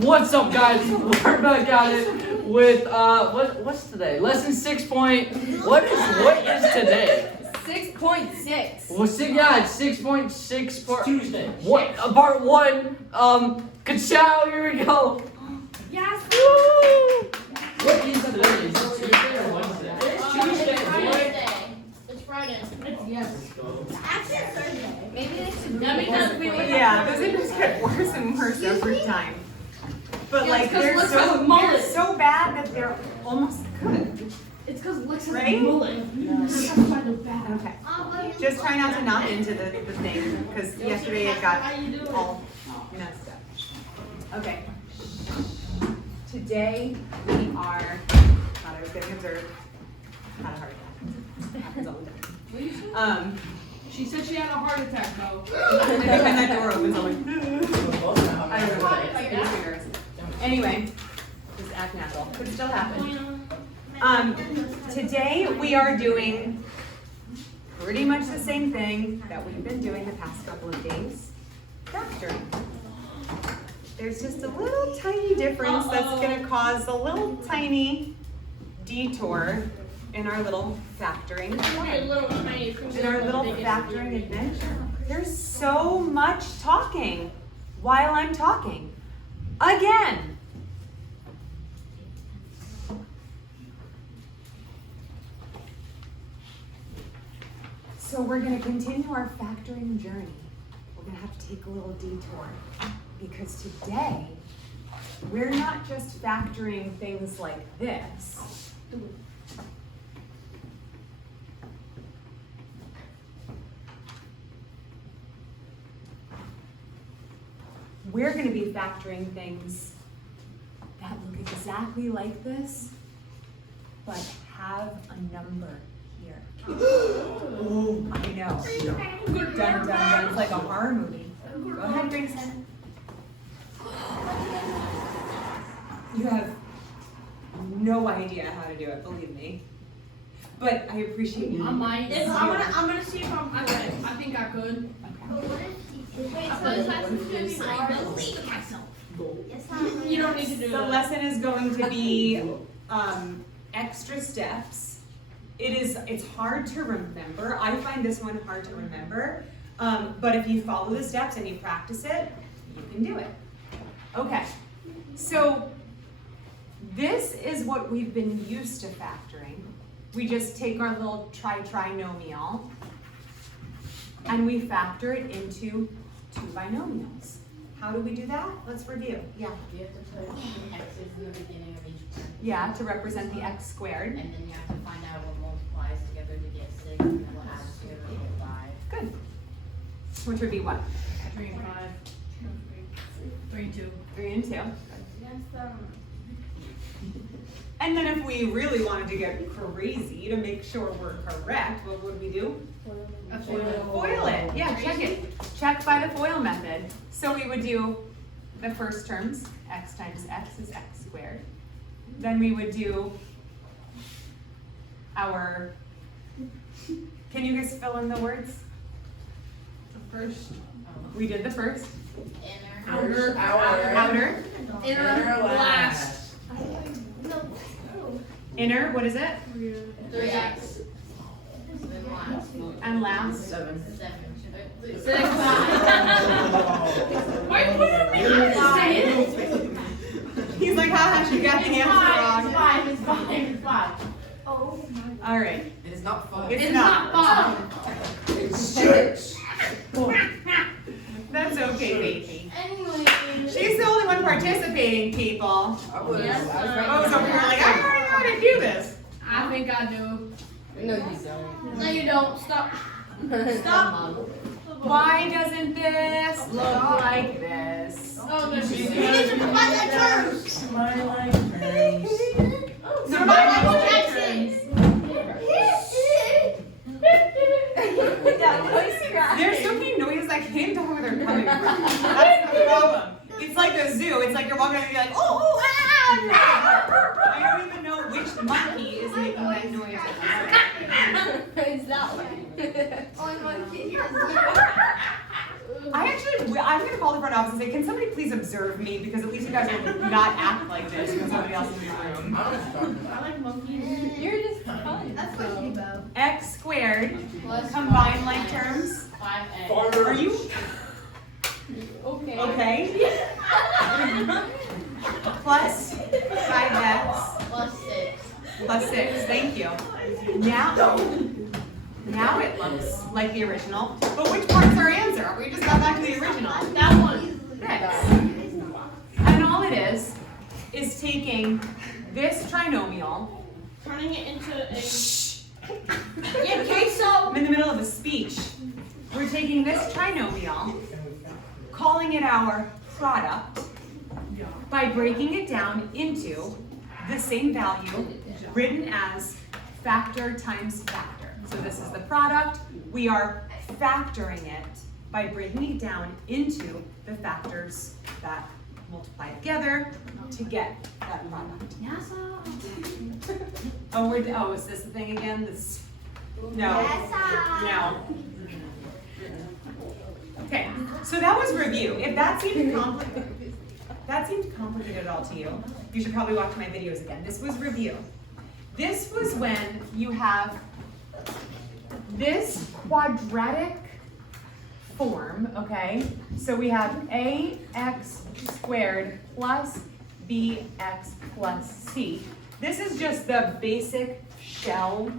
What's up, guys? We're back at it with what's today? Lesson 6 what is today? 6.6. Well, it's 6.6 for Tuesday. What? Part 1. Ka-chow, here we go. Yes. Woo! What is today? Is it Tuesday or Wednesday? It's Tuesday. It's Friday. Yes. Let's go. Actually, it's Thursday. Maybe they should. That because we were. Yeah, those just get worse and worse every time. But Yeah, like it's 'cause they're Lex so has a mullet. they're so bad that they're almost good. It's because Lex has Right? a mullet. That's why they're bad. Okay. Just try not to knock into the thing because yesterday it got all messed up. Okay. Today we are. Thought I was getting observed. Had a heart attack. Happens all the time. She said she had a heart attack though. Every time that door opens, I'm like. I don't know what it is. It's fingers. Anyway, just act natural. Could still happen. Today we are doing pretty much the same thing that we've been doing the past couple of days. Factoring. There's just a little tiny difference that's going to cause a little tiny detour in our little factoring fun. In our little factoring adventure. There's so much talking while I'm talking. Again. So we're going to continue our factoring journey. We're going to have to take a little detour because today we're not just factoring things like this. We're going to be factoring things that look exactly like this, but have a number here. I know. Dun, dun, dun. It's like a horror movie. Go ahead, Grayson. You have no idea how to do it, believe me. But I appreciate you. I might. If I'm gonna see if I'm good. I think I could. You don't need to do The that. lesson is going to be extra steps. It's hard to remember. I find this one hard to remember. But if you follow the steps and you practice it, you can do it. Okay, so this is what we've been used to factoring. We just take our little trinomial and we factor it into two binomials. How do we do that? Let's review. Yeah. You have to put x's in the beginning of each term. Yeah, to represent the x squared. And then you have to find out what multiplies together to get 6, and then what adds together to get 5. Good. Which would be what? 3 and 5. 3 and 2. 3 and 2. And then if we really wanted to get crazy to make sure we're correct, what would we do? Foil it. Yeah, check it. Check by the FOIL method. So we would do the first terms, x times x is x squared. Then we would do our, can you guys fill in the words? The first. We did the first. Inner. Outer. Inner. Last. Inner, what is it? 3x. Then last. And last. 7. 7. 6. Why you put it on me? Say it. He's like, haha, she got the answer wrong. 5. It's 5. It's 5. Oh my. All right. It is not 5. It's It's not. not 5. It's 6. That's okay, baby. Anyway. She's the only one participating, people. I was Yes, right. Oh, so we're like, I already know how to do this. I think I do. No, you don't. No, you don't. Stop. Stop. Why doesn't this look like this? Oh, no, she's You need to provide that terms. My life turns. So Michael my Jackson. There's so many noises I can't tell where they're coming from. That's the problem. It's like a zoo. It's like you're walking around and you're like, oh, ah! I don't even know which monkey is making that noise. It's that one. Oh my god. I'm gonna call the front office and say, can somebody please observe me? Because at least you guys will not act like this when somebody else is in the room. I like monkeys. You're just fun. That's what you go. X squared, Plus combine like terms. 5x. Are you Okay. okay? Plus 5x Plus 6. plus 6, thank you. Now it looks like the original, but which part's our answer? We just got back to the original. That one. X. And all it is taking this trinomial. Turning it into a. Yeah, queso. I'm in the middle of a speech. We're taking this trinomial, calling it our product, by breaking it down into the same value written as factor times factor. So this is the product. We are factoring it by breaking it down into the factors that multiply together to get that product. Oh, is this the thing again? No. No. Okay, so that was review. If that seemed complicated at all to you, you should probably watch my videos again. This was review. This was when you have this quadratic form, okay? So we have ax squared plus bx plus c. This is just the basic shell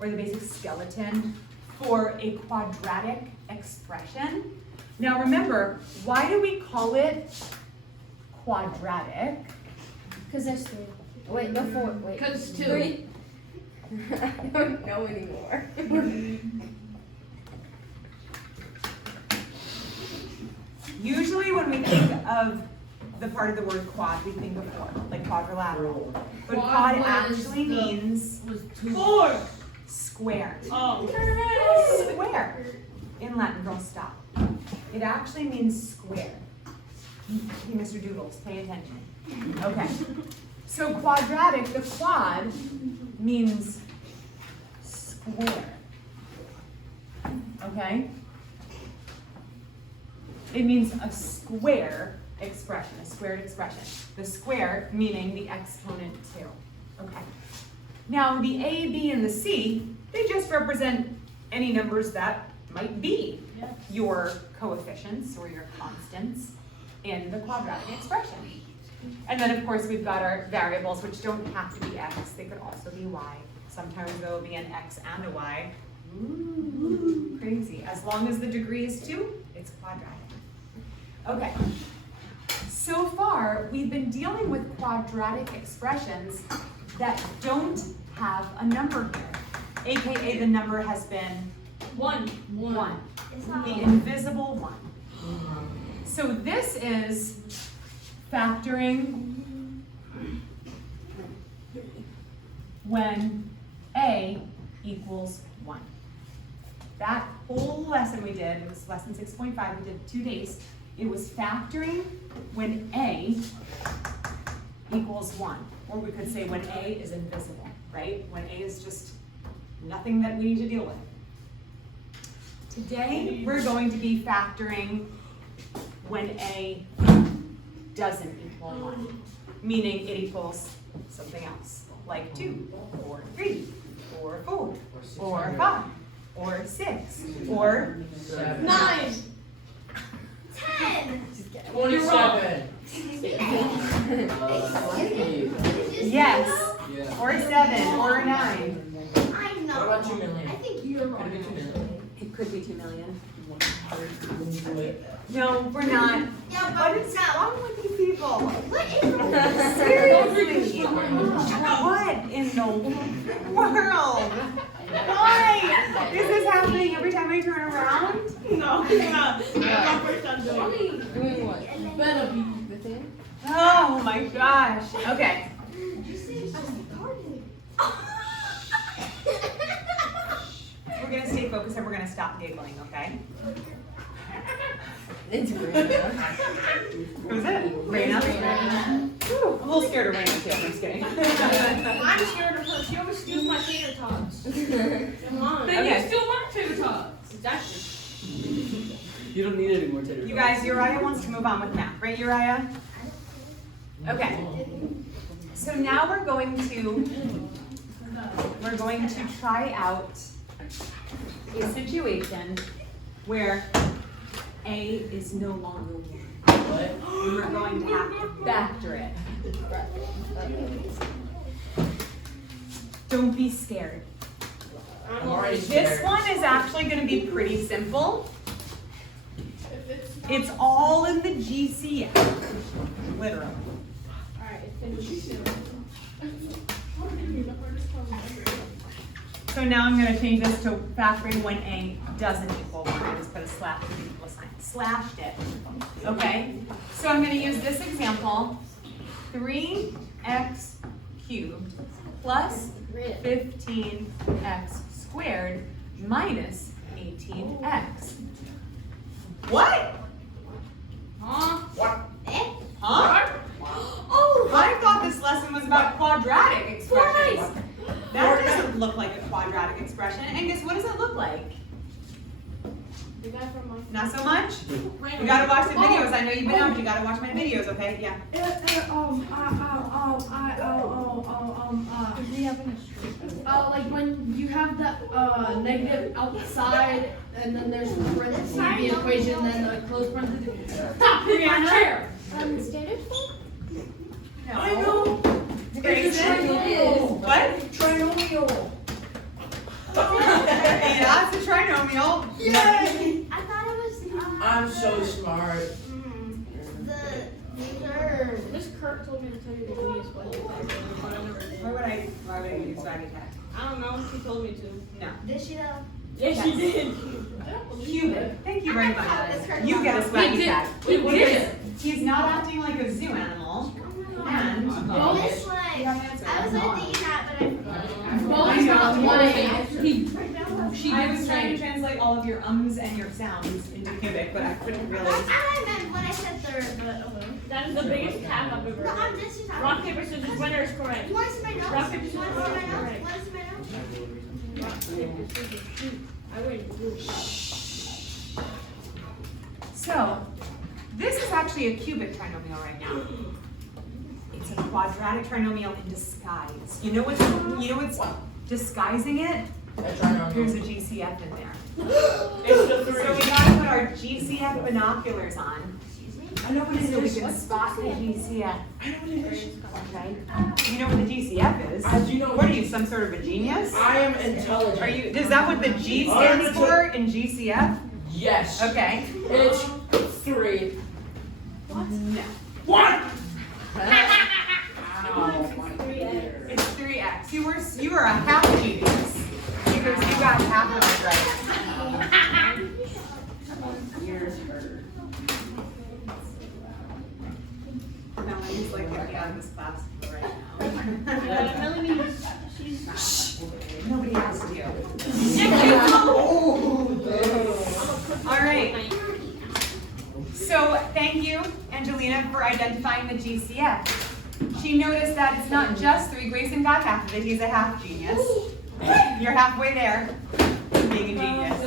or the basic skeleton for a quadratic expression. Now remember, why do we call it quadratic? Because there's 3. Wait, no 4. Wait. Because 2. 3. I don't know anymore. Usually when we think of the part of the word quad, we think of 4, like quadrilateral. But quad actually means 4. square. Oh. Square. In Latin, girls, stop. It actually means square. Hey, Mr. Doodles, pay attention. Okay. So quadratic, the quad means square. Okay? It means a square expression, a squared expression. The square meaning the exponent 2. Okay. Now the A, B, and the C, they just represent any numbers that might be your coefficients or your constants in the quadratic expression. And then of course we've got our variables, which don't have to be x, they could also be y. Sometimes there will be an x and a y. Ooh, crazy. As long as the degree is 2, it's quadratic. Okay. So far, we've been dealing with quadratic expressions that don't have a number here. AKA the number has been 1. 1. The invisible 1. So this is factoring when A equals 1. That whole lesson we did, it was lesson 6.5, we did 2 days. It was factoring when A equals 1. Or we could say when A is invisible, right? When A is just nothing that we need to deal with. Today, we're going to be factoring when A doesn't equal 1, meaning it equals something else, like 2, or 3, or 4, or 5, or 6, or 9. 10. 27. yes, or 7, or 9. I know. What about 2 million? I think you're wrong. Could it be 2 million? It could be 2 million. Wait. No, we're not. Yeah, What but is no. wrong with you people? What is wrong? Seriously? What in the world? Why? Is this happening every time I turn around? No, it's not. That's my first time doing it. Doing what? Better be the thing. Oh my gosh. Okay. We're gonna stay focused and we're gonna stop giggling, okay? It's great. Who's it? Raina? Whew, I'm a little scared of Raina too, I'm just kidding. I'm scared of her. She always steals my tater tots. Come on. Okay. You steal my tater tots. Exactly. You don't need any more tater tots. You guys, Uriah wants to move on with math, right, Uriah? Okay. So now we're going to try out a situation where A is no longer 1. What? And we're going to have to factor it. Don't be scared. I'm already scared. This one is actually going to be pretty simple. It's all in the GCF, literally. So now I'm going to change this to factoring when A doesn't equal 1. I just put a slash with an equal sign. Slashed it. Okay? So I'm going to use this example. 3x cubed plus 15x squared minus 18x. What? Huh? What? Huh? Oh, I thought this lesson was about quadratic expressions. That doesn't look like a quadratic expression. Angus, what does it look like? The guy from my Not so much? You gotta watch the videos. I know you've been out, but you gotta watch my videos, okay? Yeah. like when you have the negative outside and then there's parentheses in the equation, then the close parentheses. Stop hitting my chair! Standard form? No. I know. Grayson? What? Trinomial. Yeah, it's a trinomial. Yay! I thought it was, I'm so smart. the third. Miss Kirk told me to tell you the easiest way, but I never did. Why would I use swaggy tag? I don't know, she told me to. No. Did she though? Yes, she did. Cubic. Thank you very much. Miss Kirk. You get a swaggy tag. We did. He's not acting like a zoo animal. And Oh, it's like, you have an answer. I was like thinking that, but I forgot. Well, I it's know. not one. I was trying to translate all of your ums and your sounds into cubic, but I couldn't really. That's how I meant when I said third, but okay. That is the biggest cap I've ever No, heard. I'm just Rock, paper, scissors, winner is correct. You want to see my notes? Rock, paper, You scissors, want to see my winner is notes? correct. Want to see my notes? Rock, paper, scissors, shoot. I win. So, this is actually a cubic trinomial right now. It's a quadratic trinomial in disguise. You know what's disguising it? That's trinomial. There's a GCF in there. It's the So we three. gotta put our GCF binoculars on Excuse me? I know what it so we is. can spot the GCF. I know what it is. Okay? You know what the GCF is? I do know. What are you, some sort of a genius? I am intelligent. Are you? Is that what the G stands for in GCF? Yes. Okay. It's 3. No. What? It's 3x. You were a half genius because you got half of it right. Ears hurt. Melanie's like getting out of this class right now. Melanie, she's. Nobody has to. All right. So thank you, Angelina, for identifying the GCF. She noticed that it's not just 3. Grayson got half of it. He's a half genius. You're halfway there, being a genius.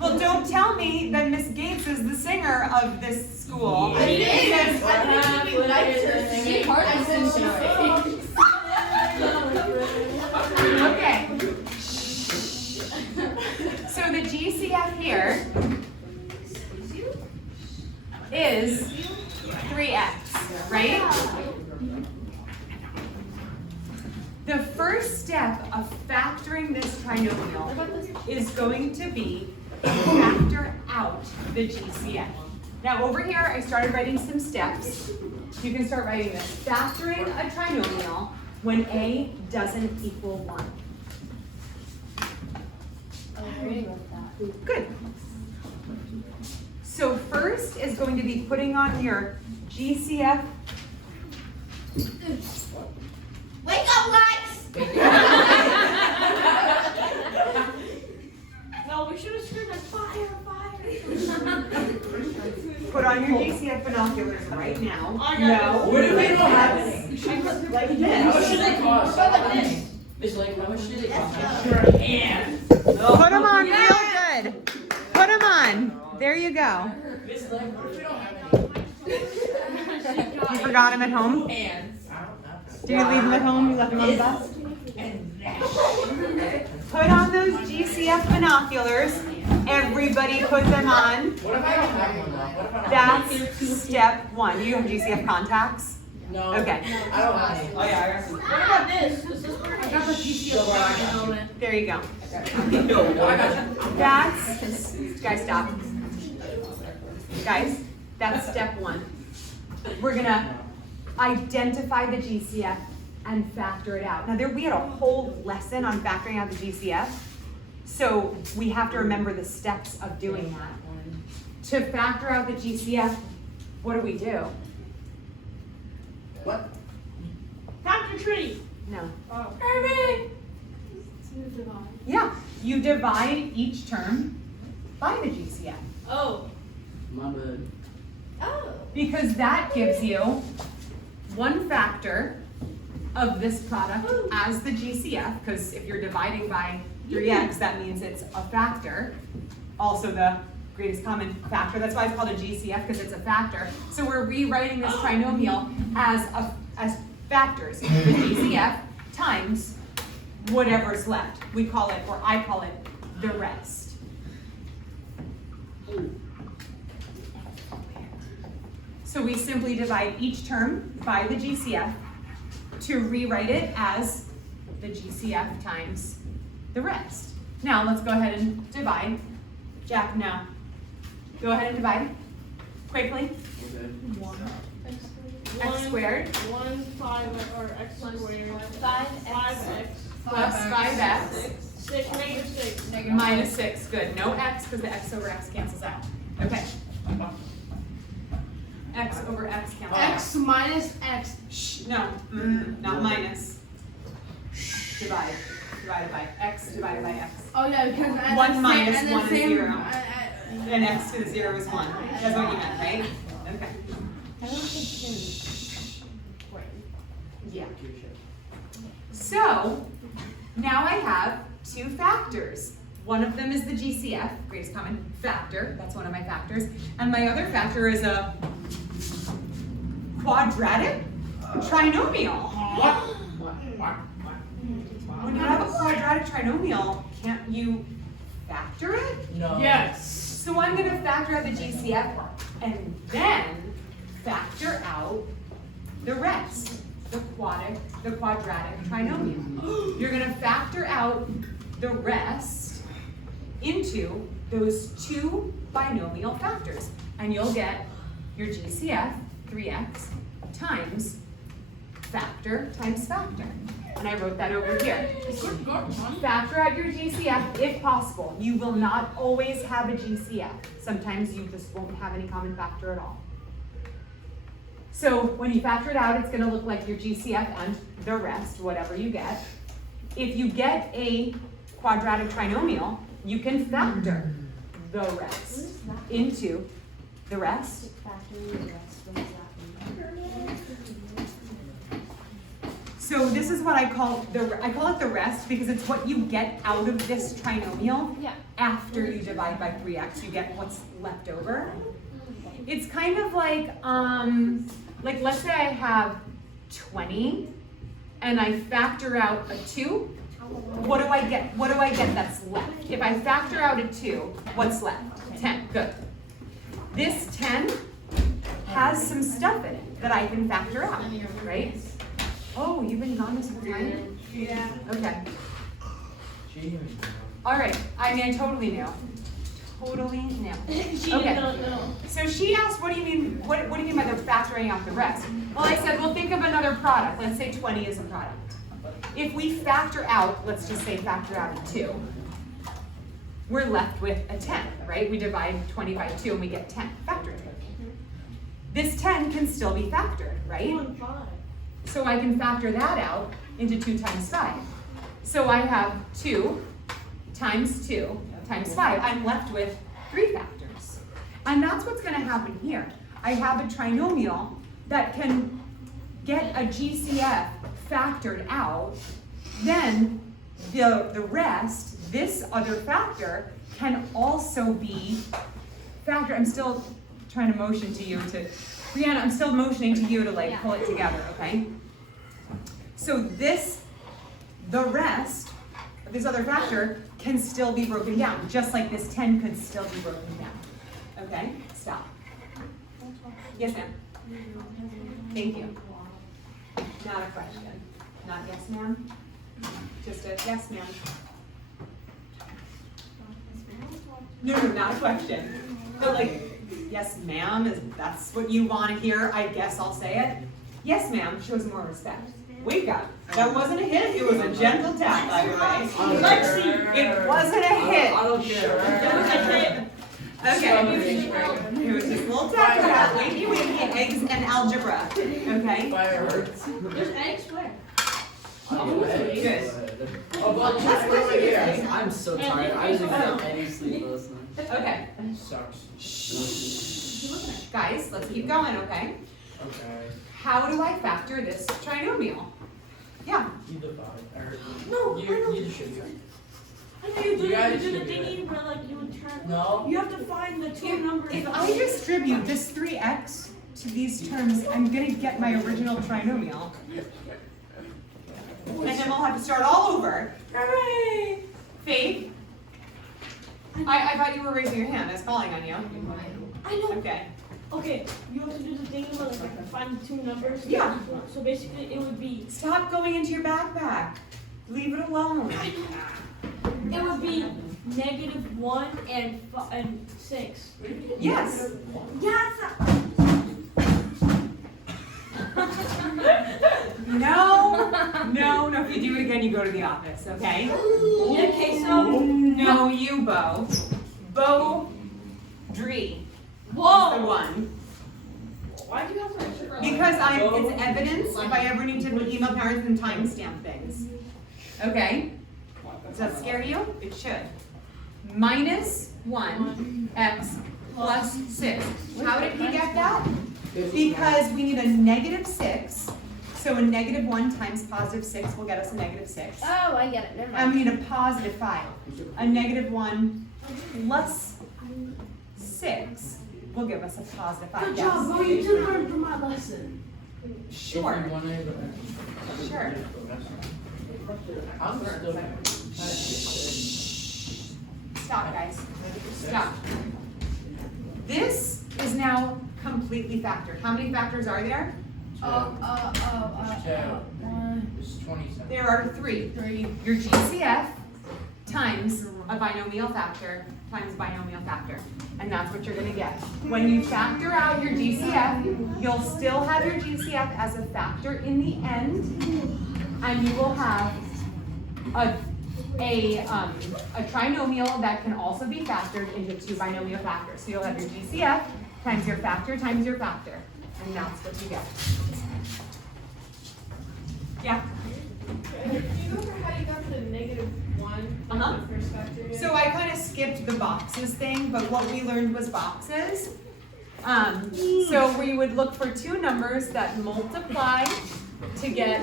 Well, don't tell me that Miss Gates is the singer of this school. Because okay. So the GCF here is 3x, right? The first step of factoring this trinomial is going to be to factor out the GCF. Now over here, I started writing some steps. You can start writing this. Factoring a trinomial when A doesn't equal 1. Good. So first is going to be putting on your GCF. Wake up, Lex! No, we should have screamed like fire, Put on your GCF binoculars right now. No. What do we know happening? Like How much do this. they cost? How about this? Miss Lake, how much do they cost? Let's Your hand. Put them on real good. There you go. This leg, what if we don't have any? You forgot him at home? Hands. Did you leave him at home? You left him on the bus? And that. Put on those GCF binoculars. Everybody put them on. What if I don't have one though? What if I don't That's step one. You have GCF contacts? No. Okay. I don't have any. Oh yeah, What about this? Does this work? I got the GCF helmet. There you go. I got you. That's, guys, stop. Guys, that's step one. We're gonna identify the GCF and factor it out. Now we had a whole lesson on factoring out the GCF, so we have to remember the steps of doing that. To factor out the GCF, what do we do? What? Factor tree. No. Oh. Yeah, you divide each term by the GCF. Oh. My bad. Oh. Because that gives you one factor of this product as the GCF, because if you're dividing by 3x, that means it's a factor. Also the greatest common factor. That's why it's called a GCF, because it's a factor. So we're rewriting this trinomial as factors. The GCF times whatever's left. We call it, or I call it, the rest. So we simply divide each term by the GCF to rewrite it as the GCF times the rest. Now let's go ahead and divide. Jack, no. Go ahead and divide quickly. X squared 1, 5, or x squared. 5x. plus 5x 6, -6. minus 6. Good. No x because the x over x cancels out. Okay. X over x cancels out. X minus x. Shh, no, not minus. Divide. Divided by x divided by x. Oh yeah, because and 1 then minus and then 1 is same- 0. And x to the 0 is 1. That's what you meant, right? Okay. Yeah. So, now I have two factors. One of them is the GCF, greatest common factor. That's one of my factors. And my other factor is a quadratic trinomial. What? When you have a quadratic trinomial, can't you factor it? No. Yes. So I'm going to factor out the GCF and then factor out the rest, the quadratic trinomial. You're going to factor out the rest into those two binomial factors, and you'll get your GCF, 3x, times factor times factor. And I wrote that over here. Factor out your GCF if possible. You will not always have a GCF. Sometimes you just won't have any common factor at all. So when you factor it out, it's going to look like your GCF and the rest, whatever you get. If you get a quadratic trinomial, you can factor the rest into the rest. So this is what I call it the rest because it's what you get out of this trinomial after you divide by 3x. You get what's left over. It's kind of like let's say I have 20 and I factor out a 2. What do I get? What do I get that's left? If I factor out a 2, what's left? 10. Good. This 10 has some stuff in it that I can factor out, right? Oh, you've been gone this whole time? Yeah. Okay. All right. I mean, I totally knew. Totally knew. She Okay. don't know. So she asked, what do you mean? What do you mean by the factoring out the rest? Well, I said, well, think of another product. Let's say 20 is a product. If we factor out, let's just say factor out a 2, we're left with a 10, right? We divide 20 by 2 and we get 10. Factor it. This 10 can still be factored, right? So I can factor that out into 2 times 5. So I have 2 times 2 times 5. I'm left with 3 factors. And that's what's going to happen here. I have a trinomial that can get a GCF factored out. Then the rest, this other factor, can also be factor, I'm still trying to motion to you to, Brianna, I'm still motioning to you to like pull it together, okay? So this, the rest of this other factor can still be broken down, just like this 10 could still be broken down. Okay, stop. Yes, ma'am. Thank you. Not a question. Not yes, ma'am. Just a yes, ma'am. No, not a question. But like, yes, ma'am, that's what you want to hear, I guess I'll say it. Yes, ma'am shows more respect. Wake up. That wasn't a hit, it was a gentle tap, by the way. Lexi, it wasn't a hit. I don't care. It was a hit. Okay. It was just a little tap tap, wakey wakey, eggs and algebra. Okay? Fireworks. There's eggs where? Good. Oh, but That's good to hear. I'm so tired. I didn't get any sleep last night. Okay. Sucks. Guys, let's keep going, okay? Okay. How do I factor this trinomial? Yeah. You divide. No, You just should. I know you You guys do the should do thingy where like you would turn. No. You have to find the two numbers. If I distribute this 3x to these terms, I'm gonna get my original trinomial. And then we'll have to start all over. Hooray! Faith? I thought you were raising your hand, I was calling on you. I know. Okay. Okay, you have to do the thingy where like I can find the two numbers. Yeah. So basically it would be Stop going into your backpack. Leave it alone. -1 and 6. Yes. Yeah. No, if you do it again, you go to the office, okay? Okay, so No, you, Bo. Bo Dree. The whoa. one. Why do you have to extra? Because it's evidence if I ever need to email parents and timestamp things. Okay? Does that scare you? It should. -1 x plus 6. How did he get that? Because we need a -6. So a -1 times +6 will get us a -6. Oh, I get it. Never And we need a +5. A -1 plus 6 will give us a +5. Good Yes. job, bro. You did learn from my lesson. Sure. If you wanted, Sure. I'm still. Stop, guys. Stop. This is now completely factored. How many factors are there? It's 27. There are 3. Your GCF times a binomial factor times binomial factor. And that's what you're going to get. When you factor out your GCF, you'll still have your GCF as a factor in the end, and you will have a trinomial that can also be factored into 2 binomial factors. So you'll have your GCF times your factor, and that's what you get. Yeah? Do you remember how you got to the -1 Uh-huh. the first factor? So I kind of skipped the boxes thing, but what we learned was boxes. So we would look for 2 numbers that multiply to get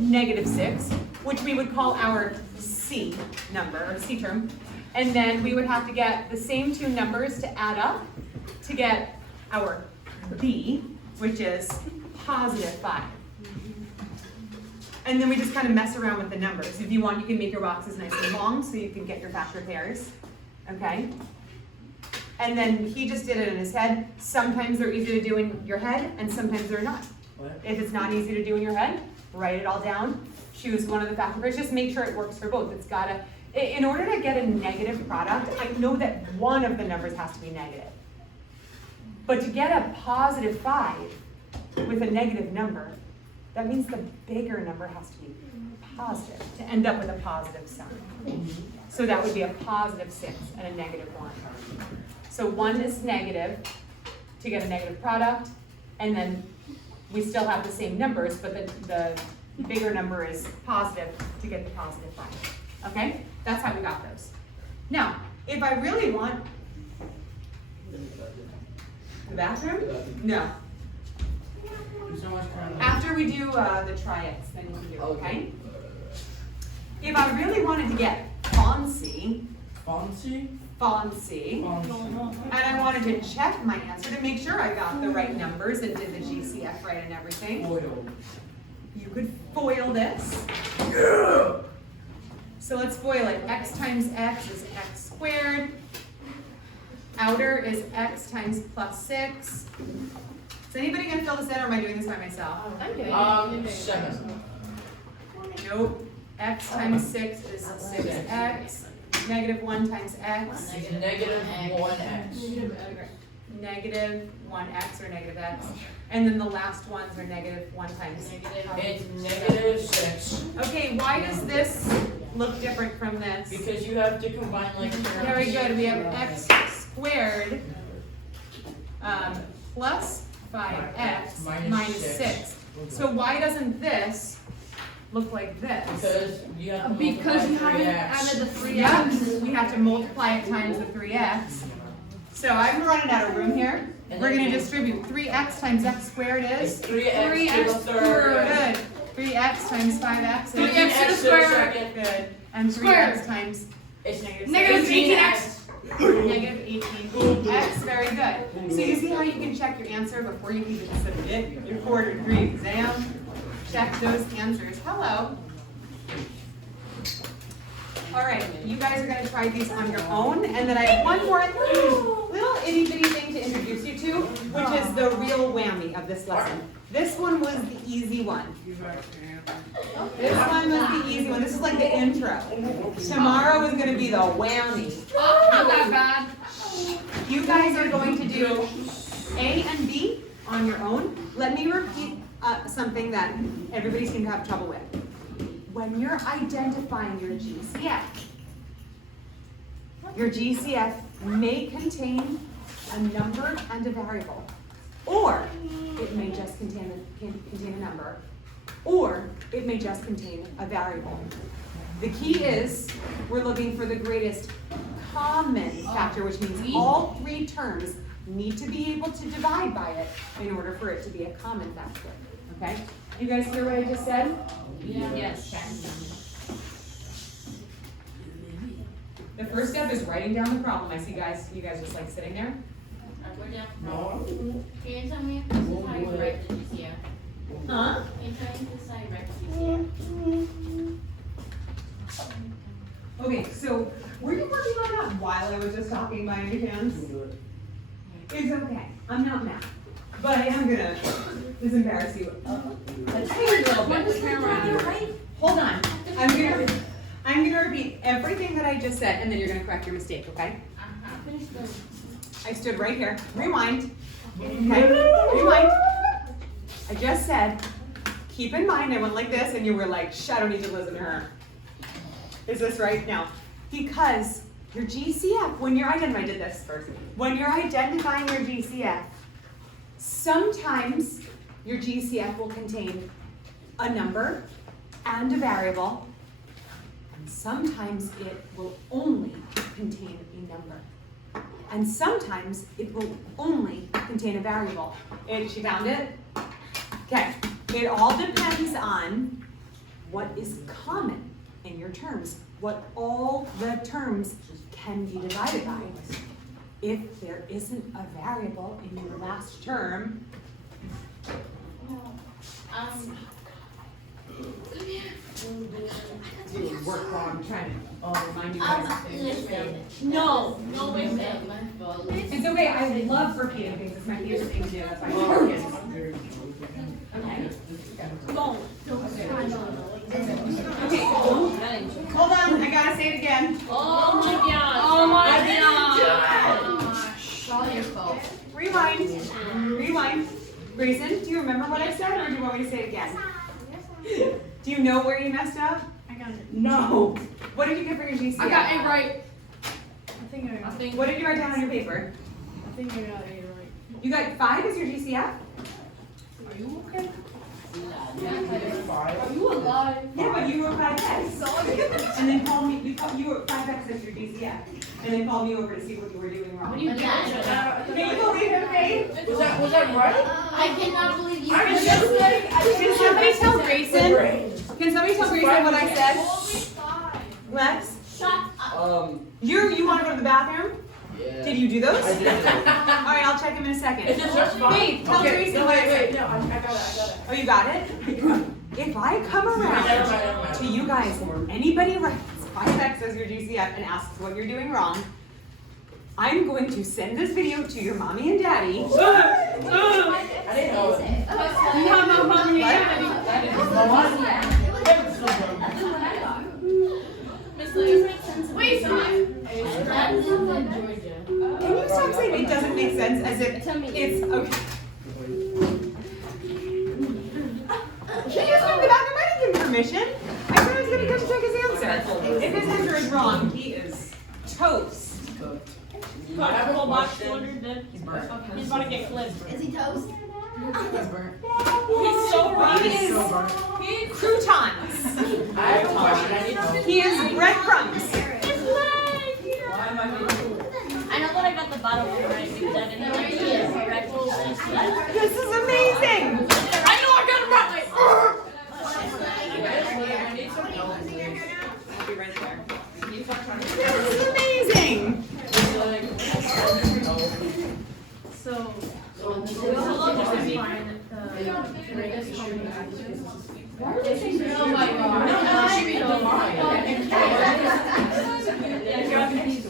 -6, which we would call our C number, or C term. And then we would have to get the same 2 numbers to add up to get our B, which is +5. And then we just kind of mess around with the numbers. If you want, you can make your boxes nice and long so you can get your factor pairs, okay? And then he just did it in his head. Sometimes they're easy to do in your head, and sometimes they're not. What? If it's not easy to do in your head, write it all down, choose one of the factor pairs, just make sure it works for both. It's gotta, in order to get a negative product, I know that one of the numbers has to be negative. But to get a +5 with a negative number, that means the bigger number has to be positive to end up with a positive sign. So that would be a +6 and a -1. So 1 is negative to get a negative product, and then we still have the same numbers, but the bigger number is positive to get the +5. Okay? That's how we got those. Now, if I really want the bathroom? No. There's so much fun. After we do the try-its, then you can do it, okay? If I really wanted to get fancy, Fancy? Fonzie. And I wanted to check my answer to make sure I got the right numbers and did the GCF right and everything. Foil. You could FOIL this. So let's FOIL it. X times x is x squared. Outer is x times plus 6. Is anybody going to fill this in, or am I doing this by myself? 7. Nope. X times 6 is 6x. Negative 1 times x. Negative 1x. Negative 1x or negative x. And then the last ones are negative 1 times. It's negative 6. Okay, why does this look different from this? Because you have to combine like terms. Very good. We have x squared plus 5x minus 6. So why doesn't this look like this? Because you have to Because you multiply haven't 3x. added the 3x. Yeah, we have to multiply it times the 3x. So I'm running out of room here. We're going to distribute 3x times x squared It's is 3x to the third. good. 3x times 5x is 3x to the square. good. And Square. 3x times Negative 18x. 18x. Negative 18x. Very good. So you see how you can check your answer before you even submit your quarter 3 exam? Check those answers. Hello. All right, you guys are going to try these on your own, and then I have one more little itty bitty thing to introduce you to, which is the real whammy of this lesson. This one was the easy one. This one was the easy one. This is like the intro. Tomorrow is going to be the whammy. Oh, not that bad. You guys are going to do A and B on your own. Let me repeat something that everybody seems to have trouble with. When you're identifying your GCF may contain a number and a variable, or it may just contain a number, or it may just contain a variable. The key is we're looking for the greatest common factor, which means all 3 terms need to be able to divide by it in order for it to be a common factor. Okay? You guys hear what I just said? Yes. The first step is writing down the problem. I see you guys just like sitting there. We're down. No. Can you tell me if this is how you write the GCF? Huh? Can you tell me if this is how you write the GCF? Okay, so were you working on that while I was just talking by any chance? It's okay. I'm not mad. But I am gonna just embarrass you a tiny little Point the bit. camera at it. Hold on. I'm gonna repeat everything that I just said, and then you're gonna correct your mistake, okay? I stood right here. Rewind. Okay? Rewind. I just said, keep in mind, I went like this, and you were like, shh, I don't need to listen to her. Is this right? No. Because your GCF, when you're identifying, I did this first. When you're identifying your GCF, sometimes your GCF will contain a number and a variable, and sometimes it will only contain a number. And sometimes it will only contain a variable. She found it? Okay. It all depends on what is common in your terms, what all the terms can be divided by. If there isn't a variable in your last term, you work while I'm trying to remind you guys. No, wait, my fault. It's okay, I love repeating things, it's my favorite thing to do, that's why I do it. Okay. Okay, hold on, I gotta say it again. Oh my god. Oh my I didn't do it. It's all your fault. Rewind. Grayson, do you remember what I said, or do you want me to say it again? Do you know where you messed up? I got it. No. What did you get for your GCF? I got A right. I think What did you write down on your paper? I got A right. You got 5 as your GCF? Are you okay? Five. Are you alive? Yeah, but you were 5x. And then called me, you were 5x as your GCF. And then called me over to see what you were doing wrong. What do you think? Can you believe it, Faith? Was that right? I cannot believe you. I'm just like, Can somebody tell Grayson? Can somebody tell Grayson what I said? Lex? Shut up. You want to go to the bathroom? Yeah. Did you do those? I did. All right, I'll check him in a second. Is this just fine? Wait, tell Okay, Tracy. no, wait, no, I got it. Oh, you got it? If I come around to you guys, anybody writes 5x as your GCF and asks what you're doing wrong, I'm going to send this video to your mommy and daddy. I didn't know it. Mommy, wait, That's in Georgia. Can you stop saying it doesn't make sense as if it's okay? He just went to the bathroom. I didn't give him permission. I said I was gonna go to check his answer. If his answer is wrong, he is toast. He's about to get clipped. Is he toast? He's so right. He is croutons. I have a question. I need to know. He is breadcrumbs. I know that I got the bottom one right because I didn't know that he is correct. This is amazing. I know I got it right. I'll be right there. This is amazing. Oh my god.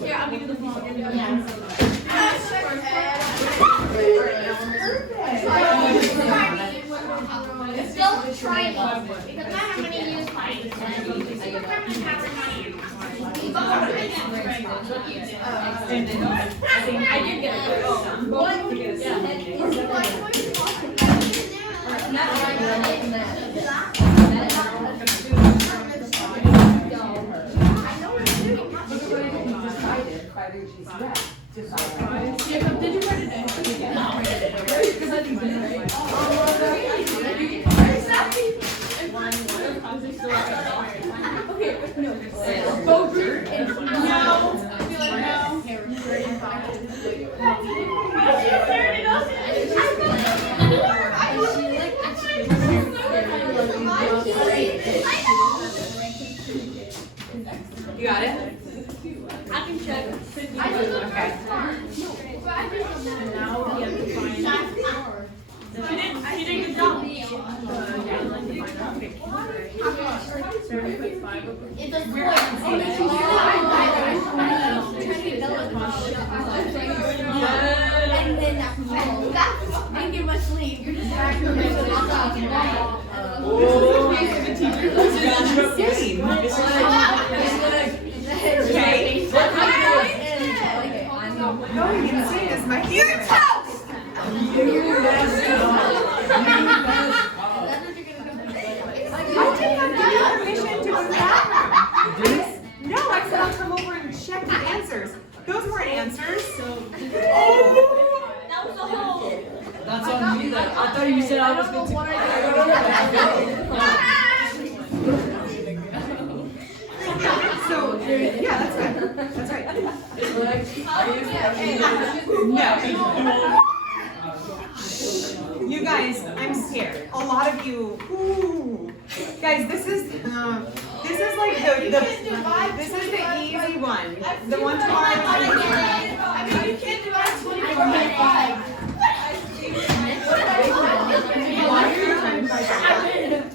Yeah, I'll give you the phone. Don't try it because I'm going to use mine. I did get it. Did you write it down? No. Because I didn't get it. You got it? I can check. Okay. She did a good job. It's a and then that's didn't get much sleep. You're just Okay. No, you can say this. My You're toast! I did not give you permission to go to the bathroom. No, I said I'll come over and check the answers. Those weren't answers. Oh. That was the whole. That's on me then. I thought you said I was going So, yeah, that's right. That's right. No. You guys, I'm scared. A lot of you, ooh. Guys, this is like this is the easy one. The one tomorrow. I mean, you can't divide 24 by 5. Why are you trying to fight that?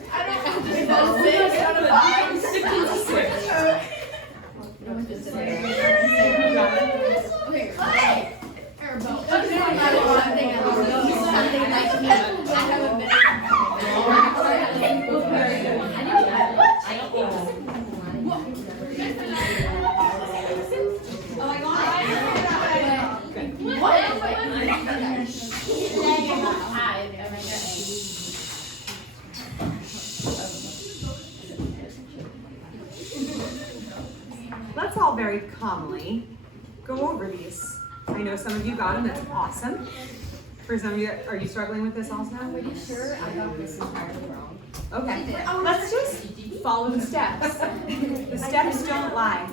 Let's all very calmly go over these. I know some of you got them, that's awesome. For some of you, are you struggling with this also? Are you sure? I got this entirely wrong. Okay, let's just follow the steps. The steps don't lie.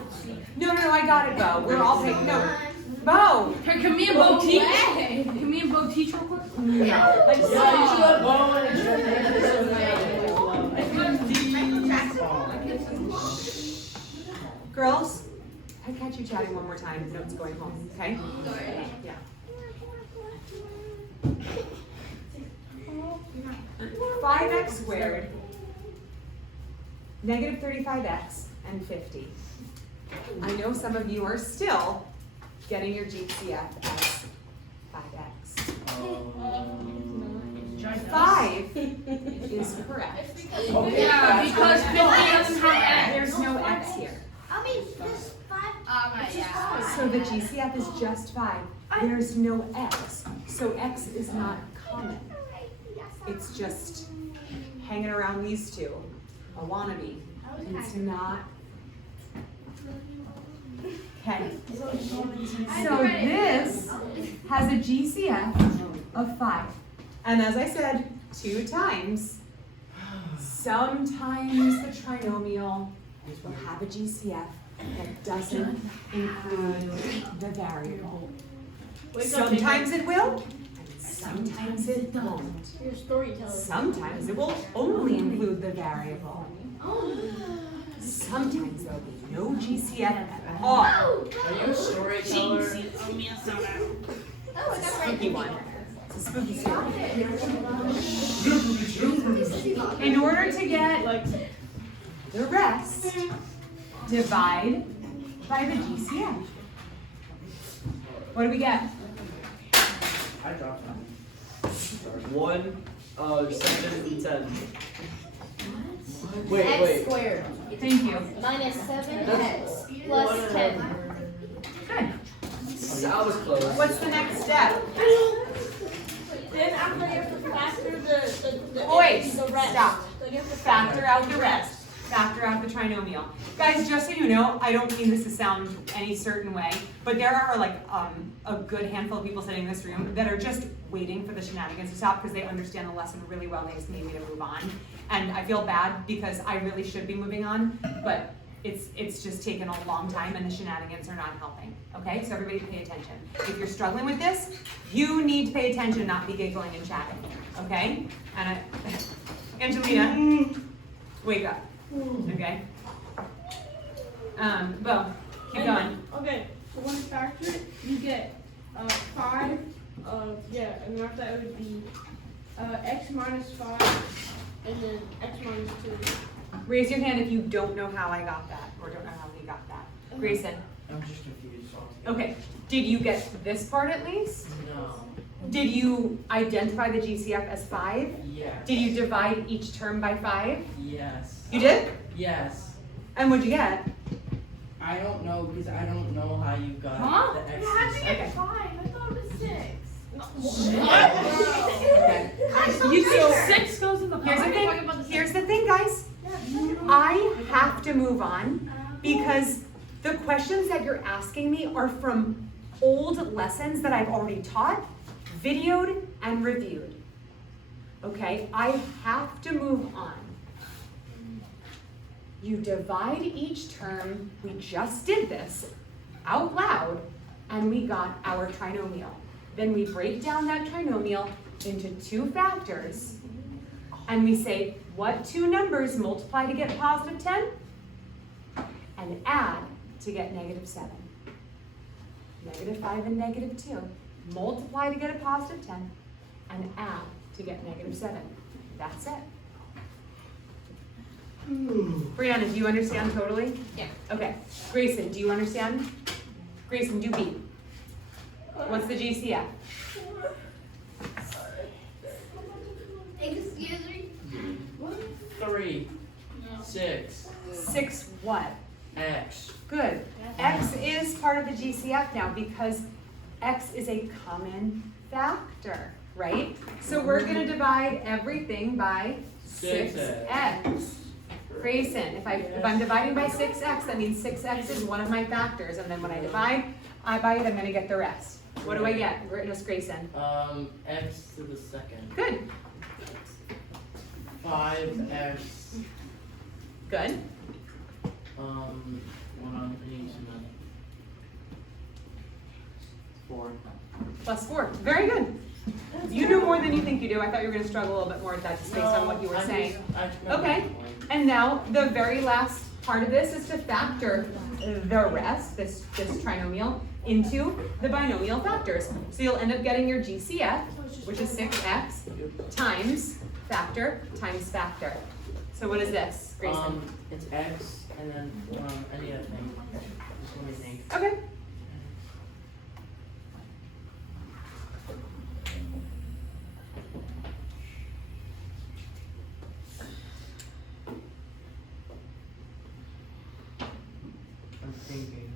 No, I got it, Bo. We're all taking, no. Bo! Hey, can me and Bo teach? Can me and Bo teach real quick? No. Girls, I catch you chatting one more time, notes going home, okay? Yeah. 5x squared, negative 35x, and 50. I know some of you are still getting your GCF as 5x. 5 is correct. Yeah, because 50 doesn't have There's no x here. I mean, this 5. So the GCF is just 5. There's no x. So x is not common. It's just hanging around these two. A wannabe. It's not. Okay. So this has a GCF of 5. And as I said, 2 times. Sometimes the trinomial will have a GCF that doesn't include the variable. Sometimes it will, and sometimes it won't. Your storyteller. Sometimes it will only include the variable. Sometimes there'll be no GCF at all. Are you a storyteller? It's a spooky one. It's a spooky story. In order to get the rest, divide by the GCF. What do we get? I dropped one. 1, 7, and 10. Wait, X squared Thank you. minus 7x plus 10. Good. I was close. What's the next step? Then after you have to factor the Oh, wait, the rest. stop. Then you have to Factor out the rest. Factor out the trinomial. Guys, just so you know, I don't mean this to sound any certain way, but there are like a good handful of people sitting in this room that are just waiting for the shenanigans to stop because they understand the lesson really well. They just need me to move on. And I feel bad because I really should be moving on, but it's just taken a long time and the shenanigans are not helping. Okay, so everybody pay attention. If you're struggling with this, you need to pay attention, not be giggling and chatting. Okay? And Angelina, wake up. Okay? Bo, keep going. Okay, so when you factor it, you get 5. And after that it would be x minus 5, and then x minus 2. Raise your hand if you don't know how I got that, or don't know how we got that. Grayson. I'm just confused. Okay, did you get this part at least? No. Did you identify the GCF as 5? Yeah. Did you divide each term by 5? Yes. You did? Yes. And what'd you get? I don't know because I don't know how you got Huh? the X's. How'd you Okay. get 5? I thought it was 6. Okay. You So- think 6 goes in the Here's the thing. Here's the thing, guys. I have to move on because the questions that you're asking me are from old lessons that I've already taught, videoed, and reviewed. Okay, I have to move on. You divide each term, we just did this out loud, and we got our trinomial. Then we break down that trinomial into 2 factors, and we say, what 2 numbers multiply to get positive 10? And add to get negative 7. Negative 5 and negative 2. Multiply to get a positive 10, and add to get negative 7. That's it. Brianna, do you understand totally? Yeah. Okay. Grayson, do you understand? Grayson, do B. What's the GCF? Excuse me? 3, 6, 6 what? X. Good. X is part of the GCF now because X is a common factor, right? So we're going to divide everything by 6x. Grayson, if I'm dividing by 6x, that means 6x is one of my factors, and then when I divide by it, I'm going to get the rest. What do I get, Miss Grayson? X to the second. Good. 5x. Good. What on each and then 4. Plus 4. Very good. You do more than you think you do. I thought you were going to struggle a little bit more with that just based on what you were saying. Okay. And now the very last part of this is to factor the rest, this trinomial, into the binomial factors. So you'll end up getting your GCF, which is 6x, times factor times factor. So what is this, Grayson? It's x and then any other thing. Just let me think. Okay. I'm thinking.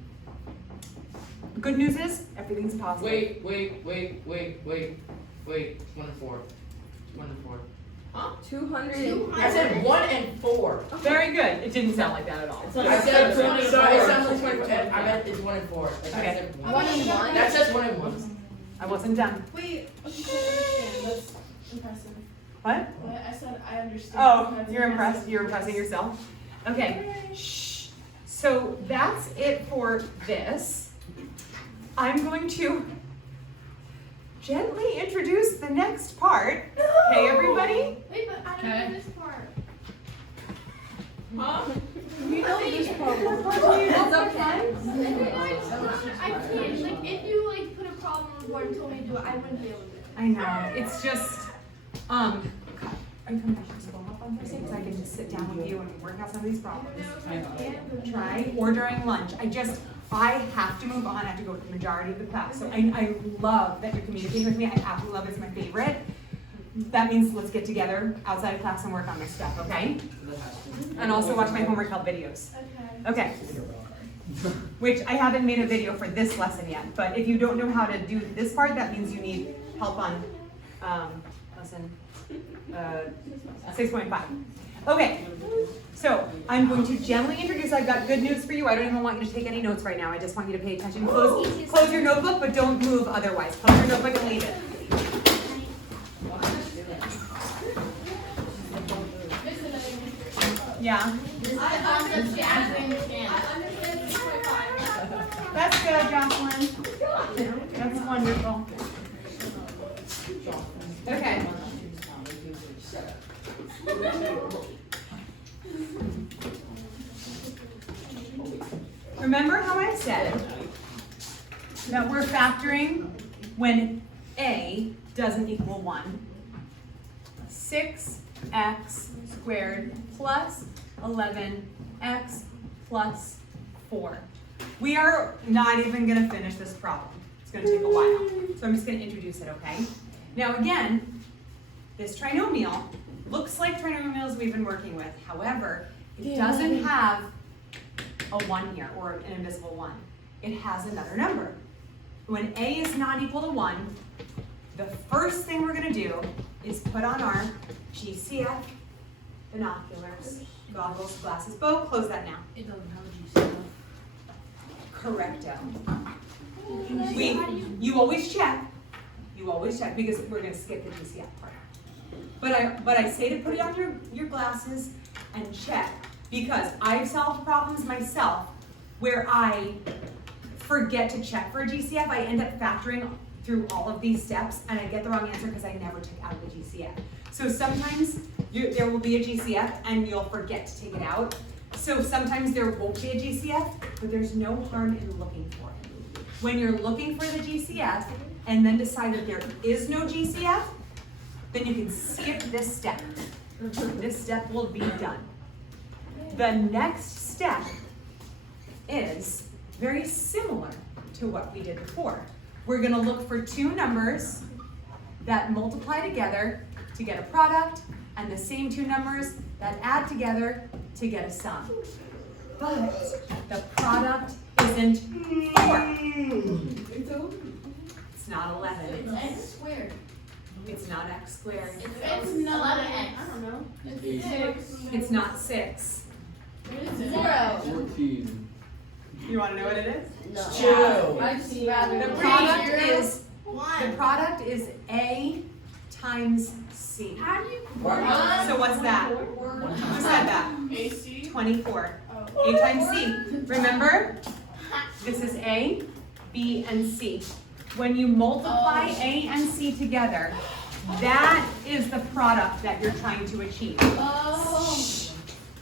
Good news is everything's possible. Wait. 1 and 4. 1 and 4. 200. I said 1 and 4. Very good. It didn't sound like that at all. I said 24. So it sounds like 24. I meant it's 1 and 4. Like I Okay. said 1. 1 and 1. That says 1 and 1. I wasn't done. Wait, okay, that's impressive. What? But I said I understand. Oh, That's you're impressed. You're impressing yourself. Okay. Shh. So that's it for this. I'm going to gently introduce the next part. Okay, everybody? Wait, but I don't know this part. Huh? You know this problem. It's okay. I can't. Like, if you like put a problem on the board and told me to do it, I wouldn't be able to do it. I know. It's just, are you coming back to school on Thursday? Because I can just sit down with you and work out some of these problems. Try, or during lunch. I have to move on. I have to go to the majority of the class. So I love that you're communicating with me. I absolutely love it. It's my favorite. That means let's get together outside of class and work on this stuff, okay? And also watch my homework help videos. Okay. Which I haven't made a video for this lesson yet, but if you don't know how to do this part, that means you need help on lesson 6.5. Okay, so I'm going to gently introduce, I've got good news for you. I don't even want you to take any notes right now. I just want you to pay attention. Close your notebook, but don't move otherwise. Close your notebook and leave it. Yeah. That's good, Jocelyn. That's wonderful. Okay. Remember how I said that we're factoring when A doesn't equal 1. 6x squared plus 11x plus 4. We are not even going to finish this problem. It's going to take a while. So I'm just going to introduce it, okay? Now again, this trinomial looks like trinomials we've been working with. However, it doesn't have a 1 here, or an invisible 1. It has another number. When A is not equal to 1, the first thing we're going to do is put on our GCF binoculars, goggles, glasses, both. Close that now. It doesn't have a GCF. Correcto. You always check. You always check because we're going to skip the GCF part. But I say to put it on your glasses and check because I've solved problems myself where I forget to check for a GCF. I end up factoring through all of these steps and I get the wrong answer because I never took out the GCF. So sometimes there will be a GCF and you'll forget to take it out. So sometimes there won't be a GCF, but there's no harm in looking for it. When you're looking for the GCF and then decide that there is no GCF, then you can skip this step. This step will be done. The next step is very similar to what we did before. We're going to look for two numbers that multiply together to get a product and the same two numbers that add together to get a sum. But the product isn't 4. It's not 11. It's x squared. It's not x squared. It's not 11x. I don't know. It's 6. It's not 6. It's 0. 14. You want to know what it is? No. 2. I just rather. The product is A times C. How do you So what's that? Who said that? AC. 24. A times C. Remember? This is A, B, and C. When you multiply A and C together, that is the product that you're trying to achieve. Oh.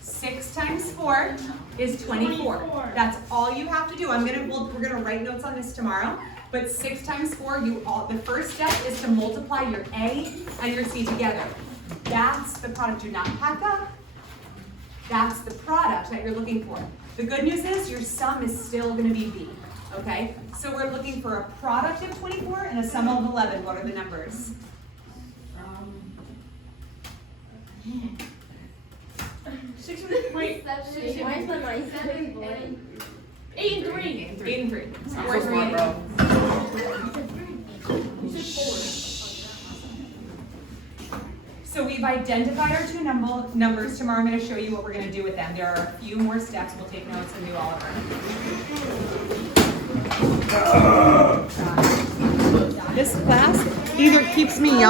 6 6 times 4 is 24. 24. That's all you have to do. We're gonna write notes on this tomorrow. But 6 times 4, the first step is to multiply your A and your C together. That's the product. Do not pack up. That's the product that you're looking for. The good news is your sum is still gonna be B, okay? So we're looking for a product of 24 and a sum of 11. What are the numbers? 6 and wait. Why is my mind 8 and 3. 8 and 3. I'm so smart, bro. So we've identified our two numbers. Tomorrow I'm going to show you what we're going to do with them. There are a few more steps. We'll take notes and do all of them. This class either keeps me young